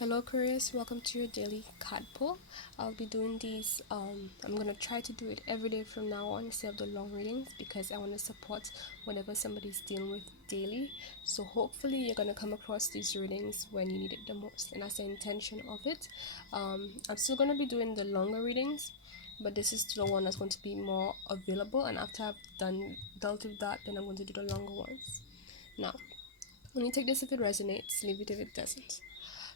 Hello Aquarius, welcome to your daily card pull. I'll be doing these, I'm going to try to do it every day from now on instead of the long readings because I want to support whatever somebody's dealing with daily. So hopefully you're going to come across these readings when you need it the most, and that's the intention of it. I'm still going to be doing the longer readings, but this is the one that's going to be more available, and after I've dealt with that, then I'm going to do the longer ones. Now, when you take this, if it resonates, leave it if it doesn't.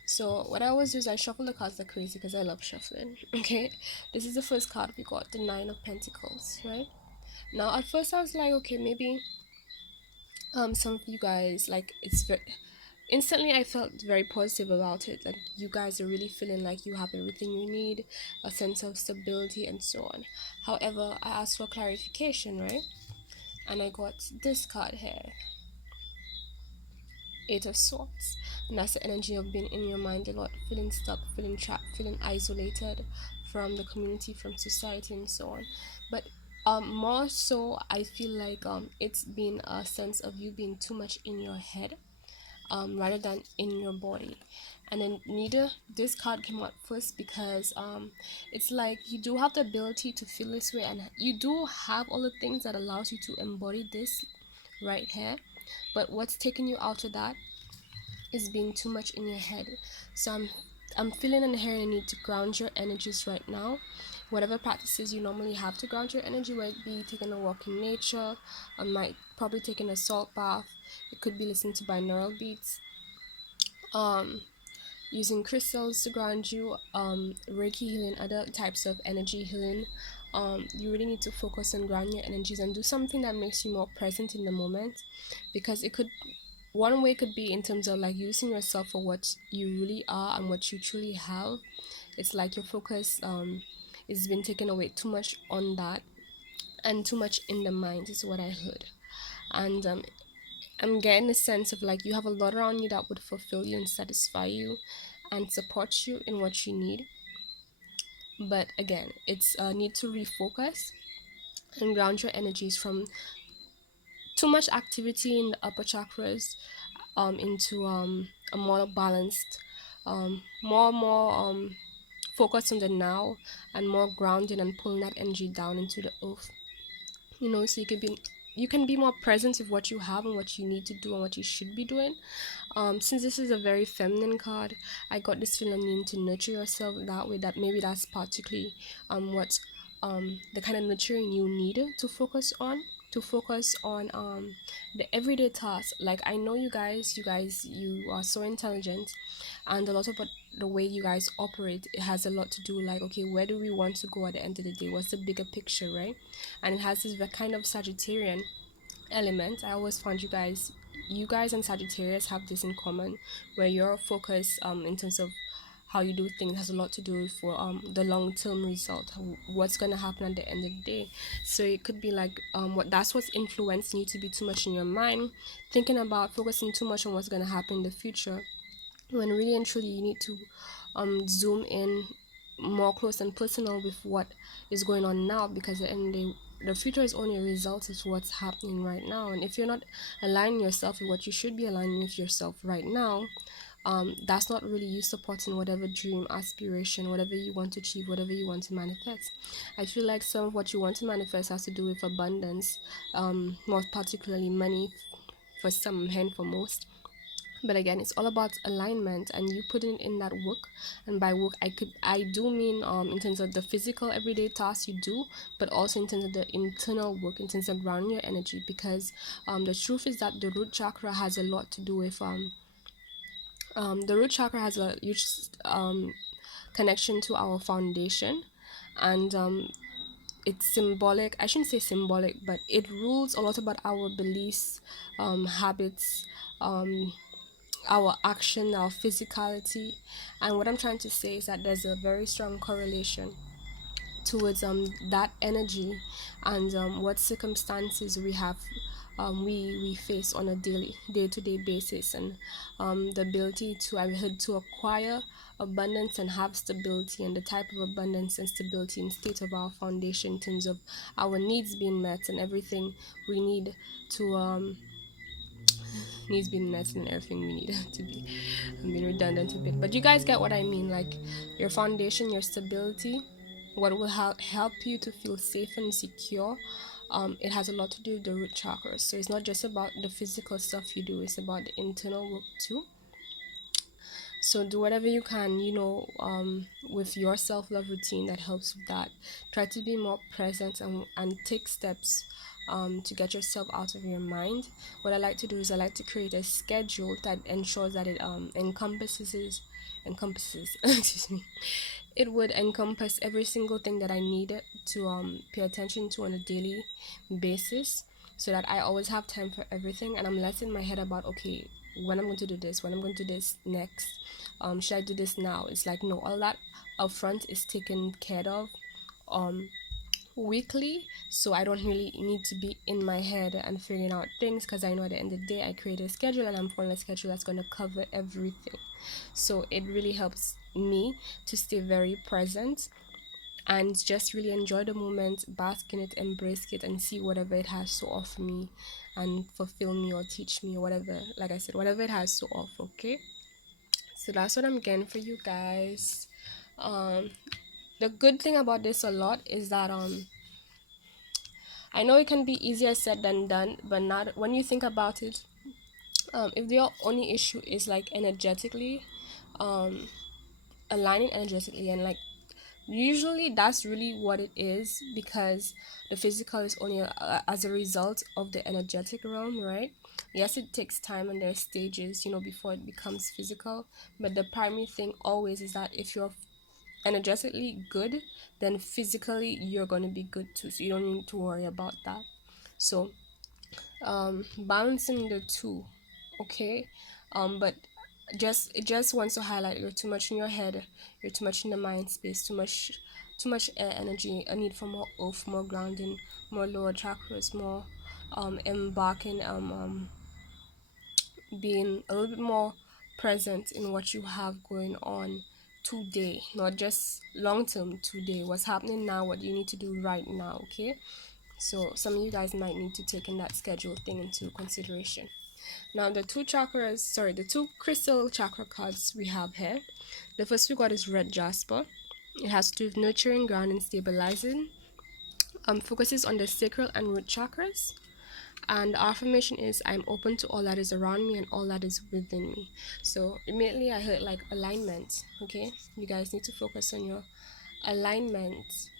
So what I always do is I shuffle the cards like crazy because I love shuffling. Okay, this is the first card we got, the Nine of Pentacles. Right now, at first I was like, okay, maybe some of you guys like it's very. Instantly, I felt very positive about it. Like you guys are really feeling like you have everything you need, a sense of stability, and so on. However, I asked for clarification, right? And I got this card here, Eight of Swords, and that's the energy of being in your mind a lot, feeling stuck, feeling trapped, feeling isolated from the community, from society, and so on. But more so, I feel like it's been a sense of you being too much in your head, rather than in your body. And then neither this card came out first because it's like you do have the ability to feel this way, and you do have all the things that allows you to embody this right here. But what's taking you out of that is being too much in your head. So I'm feeling and hearing a need to ground your energies right now. Whatever practices you normally have to ground your energy, whether it be taking a walk in nature, or might probably taking a salt bath. It could be listening to binaural beats, um, using crystals to ground you, Reiki healing, other types of energy healing. You really need to focus on ground your energies and do something that makes you more present in the moment, because it could one way could be in terms of like using yourself for what you really are and what you truly have. It's like your focus is been taken away too much on that and too much in the mind is what I heard. And I'm getting a sense of like you have a lot around you that would fulfill you and satisfy you and support you in what you need. But again, it's a need to refocus and ground your energies from too much activity in the upper chakras, into a more balanced, more focus on the now, and more grounded and pulling that energy down into the earth. So you can be more present with what you have and what you need to do and what you should be doing. Since this is a very feminine card, I got this feeling you need to nurture yourself that way. That maybe that's particularly what the kind of nurturing you need to focus on. To focus on the everyday tasks. Like I know you are so intelligent, and a lot of the way you guys operate, it has a lot to do like, okay, where do we want to go at the end of the day? What's the bigger picture, right? And it has this kind of Sagittarian element. I always found you guys and Sagittarius have this in common, where your focus in terms of how you do things has a lot to do for the long term result, what's gonna happen at the end of the day. So it could be like what's influencing you to be too much in your mind, thinking about focusing too much on what's gonna happen in the future, when really and truly you need to zoom in more close and personal with what is going on now, because at the end of the day, the future is only a result of what's happening right now. And if you're not aligning yourself with what you should be aligning with yourself right now, that's not really you supporting whatever dream, aspiration, whatever you want to achieve, whatever you want to manifest. I feel like some of what you want to manifest has to do with abundance, more particularly money for some and for most. But again, it's all about alignment and you putting in that work. And by work, I do mean in terms of the physical everyday tasks you do, but also in terms of the internal work, in terms of grounding your energy. Because the truth is that the root chakra has a lot to do with the root chakra has a huge connection to our foundation. And it's symbolic. I shouldn't say symbolic, but it rules a lot about our beliefs, habits, um our action, our physicality. And what I'm trying to say is that there's a very strong correlation towards that energy and what circumstances we have, we face on a daily day-to-day basis. And the ability to, I heard, to acquire abundance and have stability, and the type of abundance and stability and state of our foundation in terms of our needs being met and everything we need to needs being nested and everything we need to be. I'm being redundant a bit, but you guys get what I mean. Like your foundation, your stability, what will help you to feel safe and secure. It has a lot to do with the root chakras. So it's not just about the physical stuff you do; it's about the internal work too. So do whatever you can, with your self-love routine that helps with that. Try to be more present and take steps to get yourself out of your mind. What I like to do is I like to create a schedule that ensures that it encompasses excuse me, it would encompass every single thing that I need to pay attention to on a daily basis, so that I always have time for everything and I'm less in my head about, okay, when I'm going to do this, when I'm going to do this next, should I do this now? It's like, no, all that upfront is taken care of um weekly, so I don't really need to be in my head and figuring out things, because I know at the end of the day I create a schedule and I'm following a schedule that's going to cover everything. So it really helps me to stay very present and just really enjoy the moment, bask in it, embrace it, and see whatever it has to offer me and fulfill me or teach me or whatever. Like I said, whatever it has to offer. Okay, so that's what I'm getting for you guys. um the good thing about this a lot is that I know it can be easier said than done, but not when you think about it. If your only issue is like energetically, um aligning energetically, and like usually that's really what it is, because the physical is only as a result of the energetic realm, right? Yes, it takes time and there's stages, before it becomes physical, but the primary thing always is that if you're energetically good, then physically you're going to be good too, so you don't need to worry about that. So balancing the two, okay. But just wants to highlight, you're too much in your head, you're too much in the mind space, too much air energy, a need for more earth, more grounding, more lower chakras, more embarking, being a little bit more present in what you have going on today, not just long term, today, what's happening now, what you need to do right now. Okay, so some of you guys might need to take in that schedule thing into consideration. Now the two crystal chakra cards we have here. The first we got is red jasper. It has to do with nurturing, grounding, stabilizing. Focuses on the sacral and root chakras. And the affirmation is, I'm open to all that is around me and all that is within me. So immediately I heard like alignment. Okay, you guys need to focus on your alignment,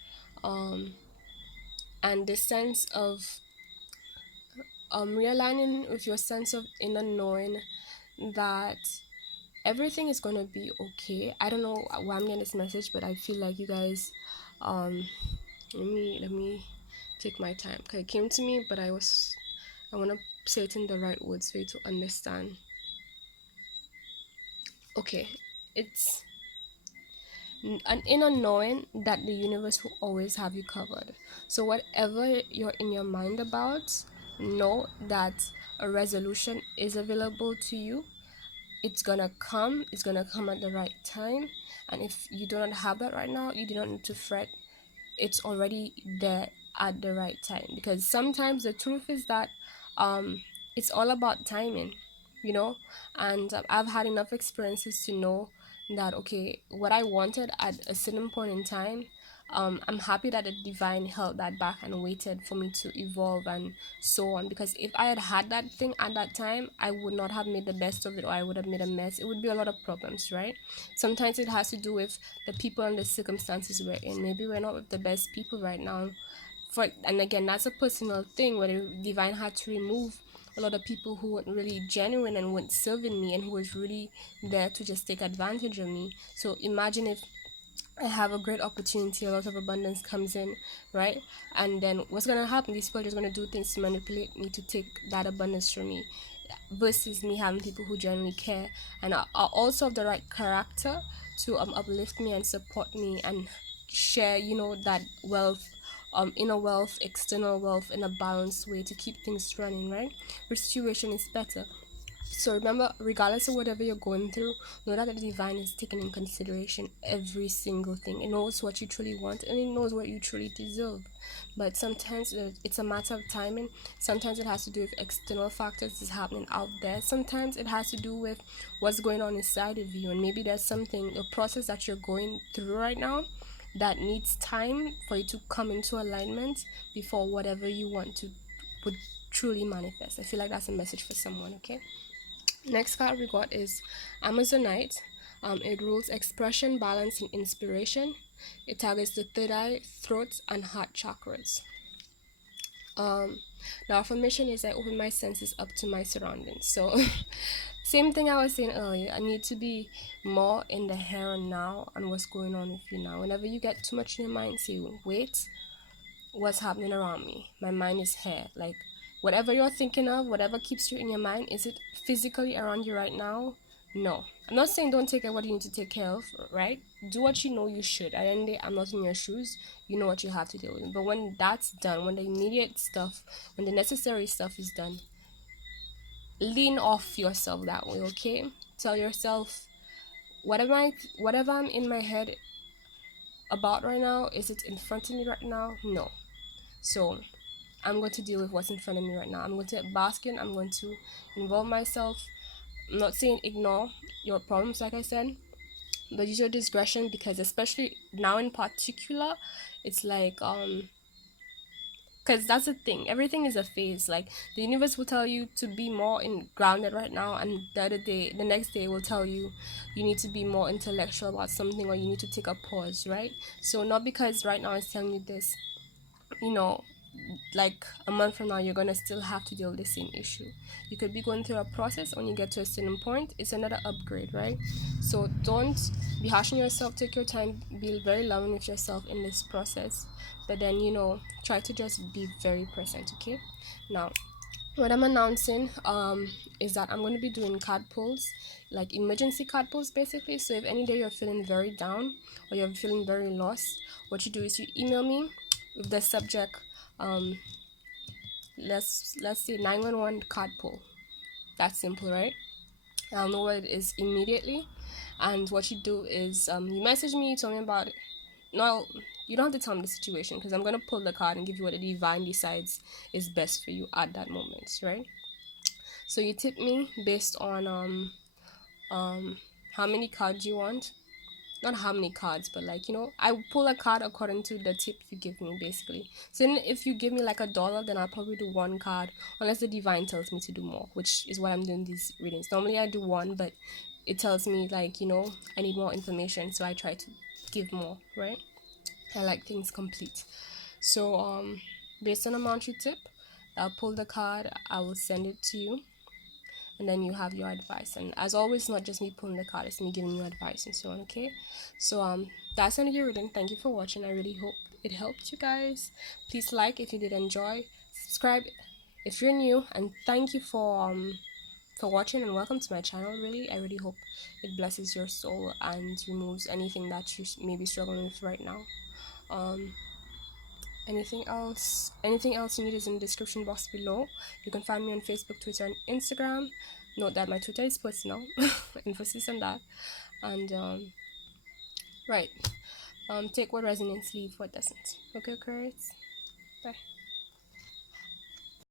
um, and the sense of realigning with your sense of inner knowing that everything is gonna be okay. I don't know why I'm getting this message, but I feel like you guys, um, let me take my time. Okay, it came to me, but I wanna say it in the right words for you to understand. Okay, it's an inner knowing that the universe will always have you covered. So whatever you're in your mind about, know that a resolution is available to you. It's gonna come at the right time, and if you do not have that right now, you do not need to fret. It's already there at the right time, because sometimes the truth is that um it's all about timing, you know and I've had enough experiences to know that, okay, what I wanted at a certain point in time, I'm happy that the divine held that back and waited for me to evolve and so on, because if I had had that thing at that time, I would not have made the best of it, or I would have made a mess. It would be a lot of problems, right? Sometimes it has to do with the people and the circumstances we're in. Maybe we're not with the best people right now, and again, that's a personal thing where the divine had to remove a lot of people who weren't really genuine and weren't serving me, and who was really there to just take advantage of me. So imagine if I have a great opportunity, a lot of abundance comes in, right? And then what's gonna happen? These people are just gonna do things to manipulate me to take that abundance from me, versus me having people who genuinely care and are also of the right character to uplift me and support me and share, that wealth, inner wealth, external wealth, in a balanced way to keep things running, right? Which situation is better? So remember, regardless of whatever you're going through, know that the divine is taking in consideration every single thing. It knows what you truly want and it knows what you truly deserve. But sometimes it's a matter of timing. Sometimes it has to do with external factors that's happening out there. Sometimes it has to do with what's going on inside of you. And maybe there's something, a process that you're going through right now that needs time for you to come into alignment before whatever you want to would truly manifest. I feel like that's a message for someone, okay? Next card we got is Amazonite. It rules expression, balance, and inspiration. It targets the third eye, throat, and heart chakras. Um, the affirmation is I open my senses up to my surroundings. So, same thing I was saying earlier. I need to be more in the here and now and what's going on with you now. Whenever you get too much in your mind, say, wait, what's happening around me. My mind is here. Like whatever you're thinking of, whatever keeps you in your mind, is it physically around you right now? No. I'm not saying don't take care of what you need to take care of, right? Do what you know you should. At the end of the day, I'm not in your shoes. You know what you have to deal with. But when that's done, when the immediate stuff, when the necessary stuff is done, lean off yourself that way, okay? Tell yourself, whatever I'm in my head about right now, is it in front of me right now? No. So I'm going to deal with what's in front of me right now. I'm going to bask in, I'm going to involve myself. I'm not saying ignore your problems, like I said, but use your discretion because, especially now in particular, it's like, because that's the thing, everything is a phase. Like, the universe will tell you to be more in grounded right now, and the next day will tell you you need to be more intellectual about something or you need to take a pause, right? So, not because right now it's telling you this, you know, like a month from now you're gonna still have to deal with the same issue. You could be going through a process. When you get to a certain point, it's another upgrade, right? So don't be harsh on yourself. Take your time, be very loving with yourself in this process, but then, try to just be very present, okay? Now, what I'm announcing is that I'm going to be doing card pulls, like emergency card pulls basically. So if any day you're feeling very down or you're feeling very lost, what you do is you email me with the subject, um let's say 911 card pull. That's simple, right? I'll know what it is immediately. And what you do is, you message me, you tell me about it. No, you don't have to tell me the situation because I'm going to pull the card and give you what the divine decides is best for you at that moment, right? So you tip me based on um how many cards you want. Not how many cards, but like, I pull a card according to the tip you give me, basically. So then if you give me like $1, then I'll probably do one card, unless the divine tells me to do more, which is what I'm doing these readings. Normally I do one, but it tells me like, I need more information, so I try to give more, right? I like things complete. So based on the amount you tip, I'll pull the card, I will send it to you, and then you have your advice. And as always, not just me pulling the card, it's me giving you advice and so on, okay? So that's the end of your reading. Thank you for watching. I really hope it helped you guys. Please like if you did enjoy, subscribe if you're new, and thank you for watching and welcome to my channel. Really, I really hope it blesses your soul and removes anything that you may be struggling with right now. um anything else you need is in the description box below. You can find me on Facebook, Twitter, and Instagram. Note that my Twitter is personal. Emphasis on that. And right, take what resonates, leave what doesn't. Okay, Aquarius? Bye.